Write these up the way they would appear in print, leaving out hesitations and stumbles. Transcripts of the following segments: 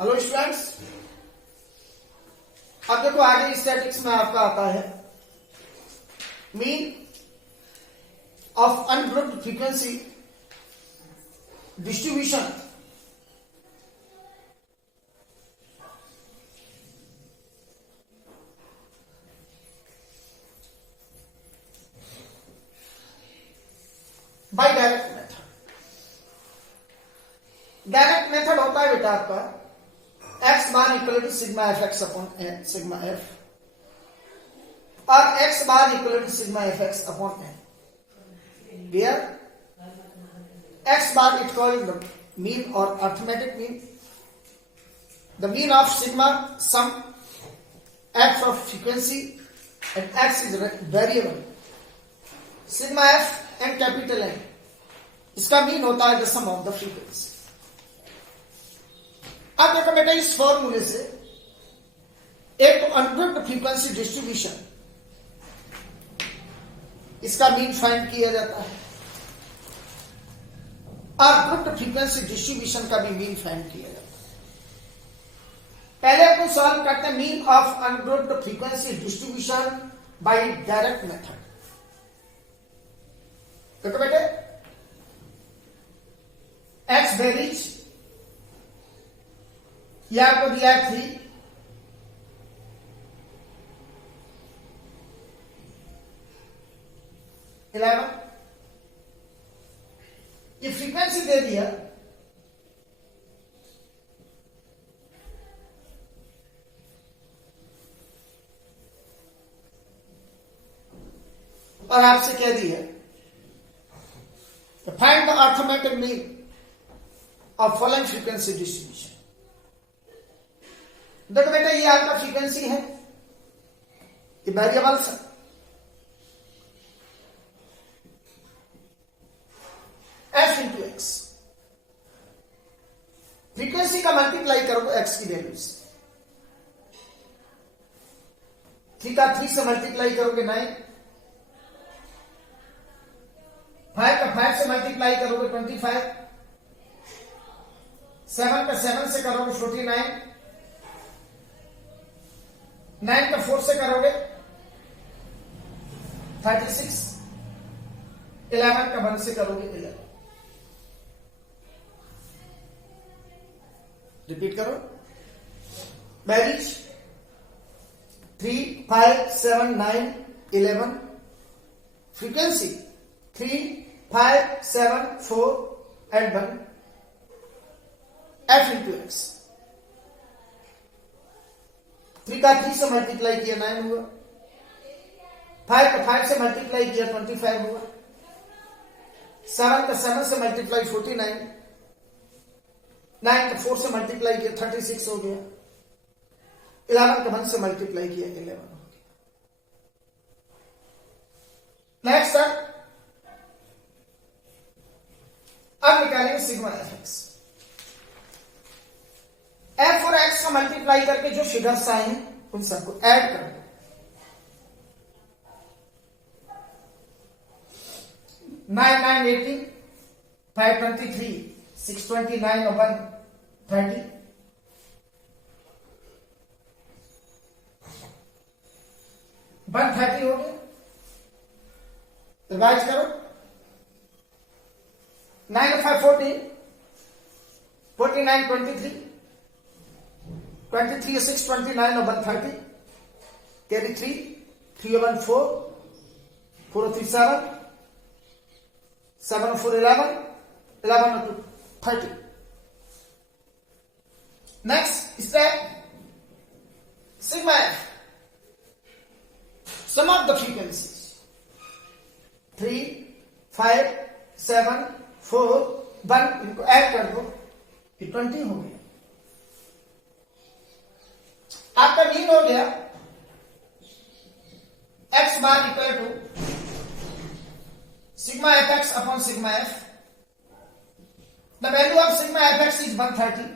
Hello students, अब देखो आगे स्टैटिक्स में आपका आता है mean of ungrouped frequency distribution by direct method. Direct method होता है बेटा आपका X bar equal to sigma F X upon sigma F और X bar equal to sigma F X upon N, where X bar it called the mean और arithmetic mean, the mean of sigma sum F of frequency and X is variable, sigma F and capital N इसका mean होता है the some of the frequency. अब देखो बेटा इस फॉर्मूले से एक तो अनग्रुप्ड फ्रीक्वेंसी डिस्ट्रीब्यूशन इसका मीन फाइंड किया जाता है और ग्रुप्ड फ्रीक्वेंसी डिस्ट्रीब्यूशन का भी मीन फाइंड किया जाता है। पहले अपन सॉल्व करते हैं mean of ungrouped frequency distribution by direct method. देखो बेटे एक्स वेरीज, यह आपको दिया है 3, ये फ्रीक्वेंसी दे दिया, और आपसे कह दिया find the arithmetic mean of following frequency distribution. देखो बेटा ये आपका फ्रीक्वेंसी है, ये वेरिएबल्स है, एफ इंटू एक्स, फ्रीक्वेंसी का मल्टीप्लाई करो एक्स की वैल्यू से, 3 का 3 से मल्टीप्लाई करोगे 9, 5 का 5 से मल्टीप्लाई करोगे 25, 7 का 7 से करोगे 49, 9 का 4 से करोगे 36, 11 का 1 से करोगे 11। रिपीट करो, marriage 3, 5, 7, 9, 11, frequency 3, 5, 7, 4 and 1, f into x, 3 का 3 से मल्टीप्लाई किया 9 हुआ, 5 का 5 से मल्टीप्लाई किया 25 हुआ, 7 का 7 से मल्टीप्लाई 49, 9 का 4 से मल्टीप्लाई किया 36 हो गया, 11 का 1 से मल्टीप्लाई किया 11 हो गया। नेक्स्ट अब निकालेंगे सिग्मा एफ एक्स। एफ और एक्स का मल्टीप्लाई करके जो फिगर्स आए हैं उन सबको ऐड कर दो। 9, 9, 18, 5, 23, 6, 29 और 1, 30, 130 हो गया। रिवाइज करो, 9 5 14, 49 23, 23 6 29 और 130, carry 3, 3 1 4, 4 3 7, 7 4 11, 11 2 30. Next step, sigma f, sum of the frequencies 3, 5, 7, 4, 1 इनको ऐड कर दो, ये 20 हो गया। आपका मीन हो गया X bar equal to sigma F X upon sigma F. The value of sigma F X is 130,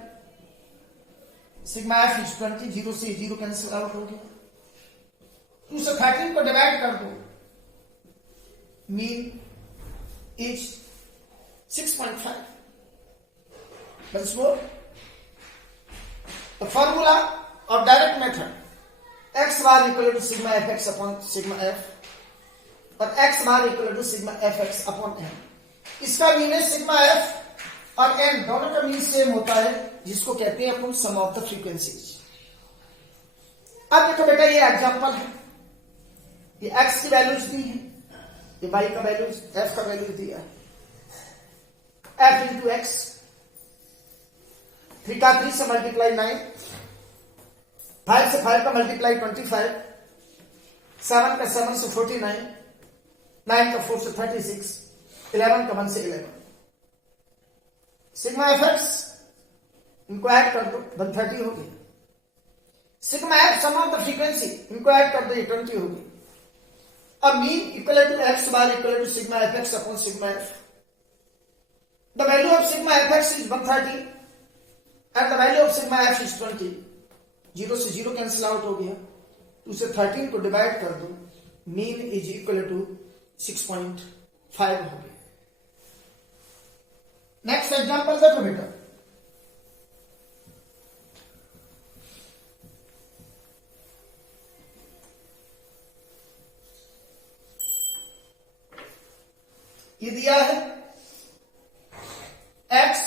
sigma F is 20, 0 से 0 कैंसिल आउट हो गया। 2 से 13 को डिवाइड कर दो, mean is 6.5. Once more, formula of direct method X bar equal to sigma F X upon sigma F और X bar equal to sigma F X upon N. इसका mean है sigma F और N दोनों का mean same होता है, जिसको कहते हैं अपन सम ऑफ द फ्रीक्वेंसीज। अब देखो बेटा ये एग्जांपल है, ये एक्स की वैल्यूज दी है, ये वाई का वैल्यूज एफ का वैल्यूज दिया है। एफ इंटू एक्स 3 का 3 से मल्टीप्लाई 9, 5 से 5 का मल्टीप्लाई 25, 7 का 7 से 49, 9 का 4 से 36, 11 का 1 से 11। सिग्मा एफ एक्स इनको ऐड कर दो 130 हो गई। Sigma F sum of the frequency इनको ऐड कर दो, ये 20 हो गई। अब mean equal to X bar equal to sigma F X upon sigma F. The value of sigma F X is 130 and the value of sigma F is 20। 0 से 0 cancel out हो गया, 2 से 13 को डिवाइड कर दो, मीन इज इक्वल टू 6.5 हो गया। Next example देखो बेटा, ये दिया है x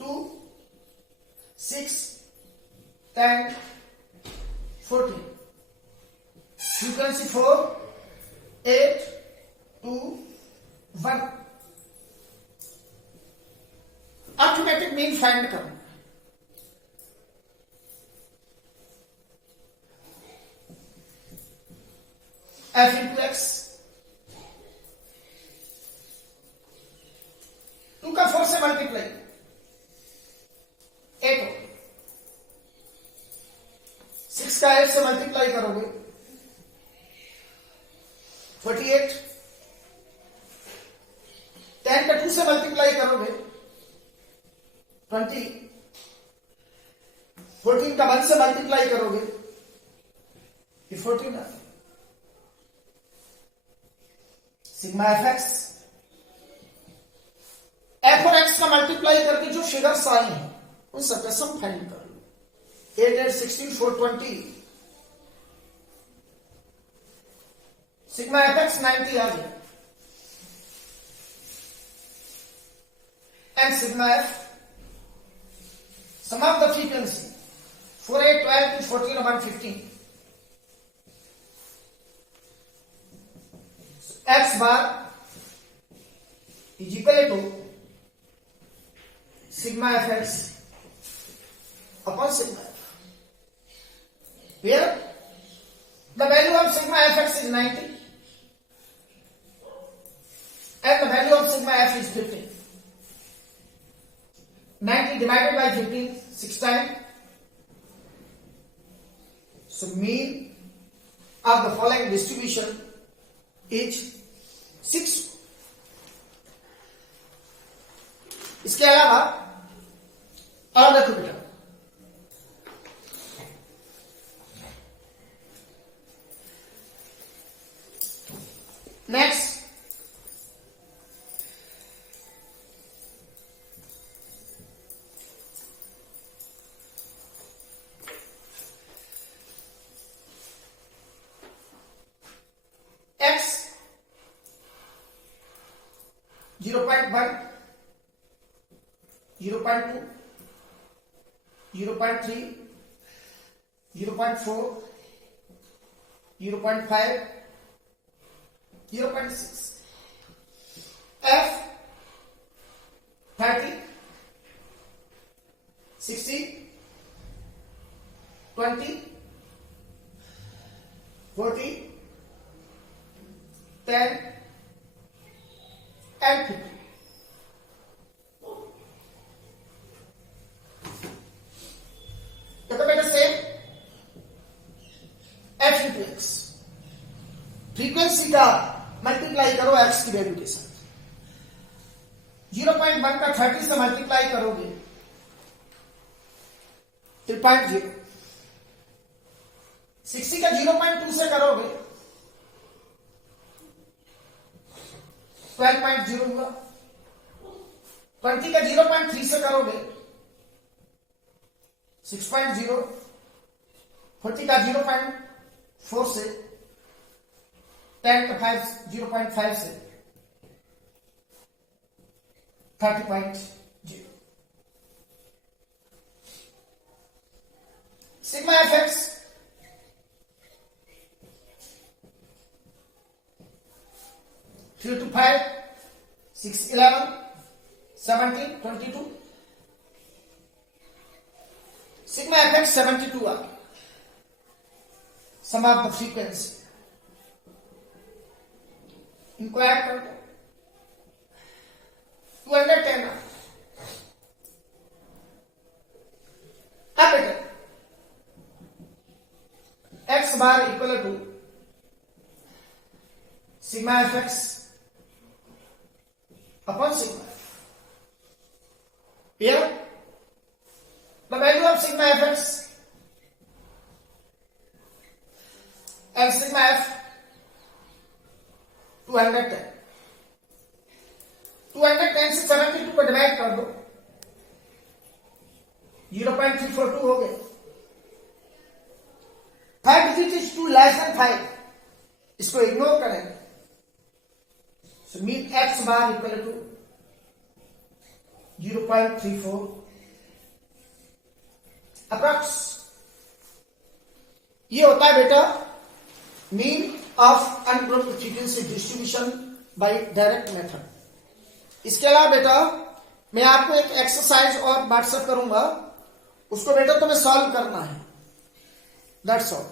2 6 10 14 frequency 4 8 2 1। Arithmetic mean find करो। f इंटू एक्स 2 का 4 से मल्टीप्लाई 8 हो, 6 का 8 से मल्टीप्लाई करोगे 48, 10 का 2 से मल्टीप्लाई करोगे 20, 14 का 1 से मल्टीप्लाई करोगे 14 है। सिग्मा एफ एक्स एफ और एक्स का मल्टीप्लाई करके जो फिगर्स आए हैं उन सबका सम फाइंड कर लो। 8 8 16 420 सिग्मा एफ एक्स 90 आ गया and sigma F sum of the frequency 4 8 12 14 115 X bar is equal to sigma fx upon sigma f, where the value of sigma fx is 90 and the value of sigma f is 15. 90 divided by 15 6 times, so mean of the following distribution is 6. इसके अलावा और देखो बेटा, next x 0.1 0.2 0.3 0.4 0.5 0.6 f 30 60 20 40 10 and 50। तो बेटा same f into x frequency का multiply करो x की वैल्यू के साथ। 0.1 का 30 से मल्टीप्लाई करोगे 3.0, 60 का 0.2 से करोगे 12.0 हुआ, 20 का 0.3 से करोगे 6.0, 40 का 0.4 से, 10 का 0.5 से 30.0. Sigma fx 3 to 5, 6, 11, 17, 22. Sigma fx 72 are sum of the frequency. इनको ऐड कर दो, 210 आ. अब बेटा x bar equal to sigma fx upon sigma f. Here the value of sigma fx and sigma f 210. 210 से 72 को डिवाइड कर दो, 0.342 हो गए. 5 digit is 2 less than 5, इसको इग्नोर करेंगे. So mean x bar equal to 0.34 approx. ये होता है बेटा mean of ungrouped frequency distribution by direct method. इसके अलावा बेटा मैं आपको एक एक्सरसाइज और व्हाट्सएप करूंगा, उसको बेटा तुम्हें सॉल्व करना है. That's all.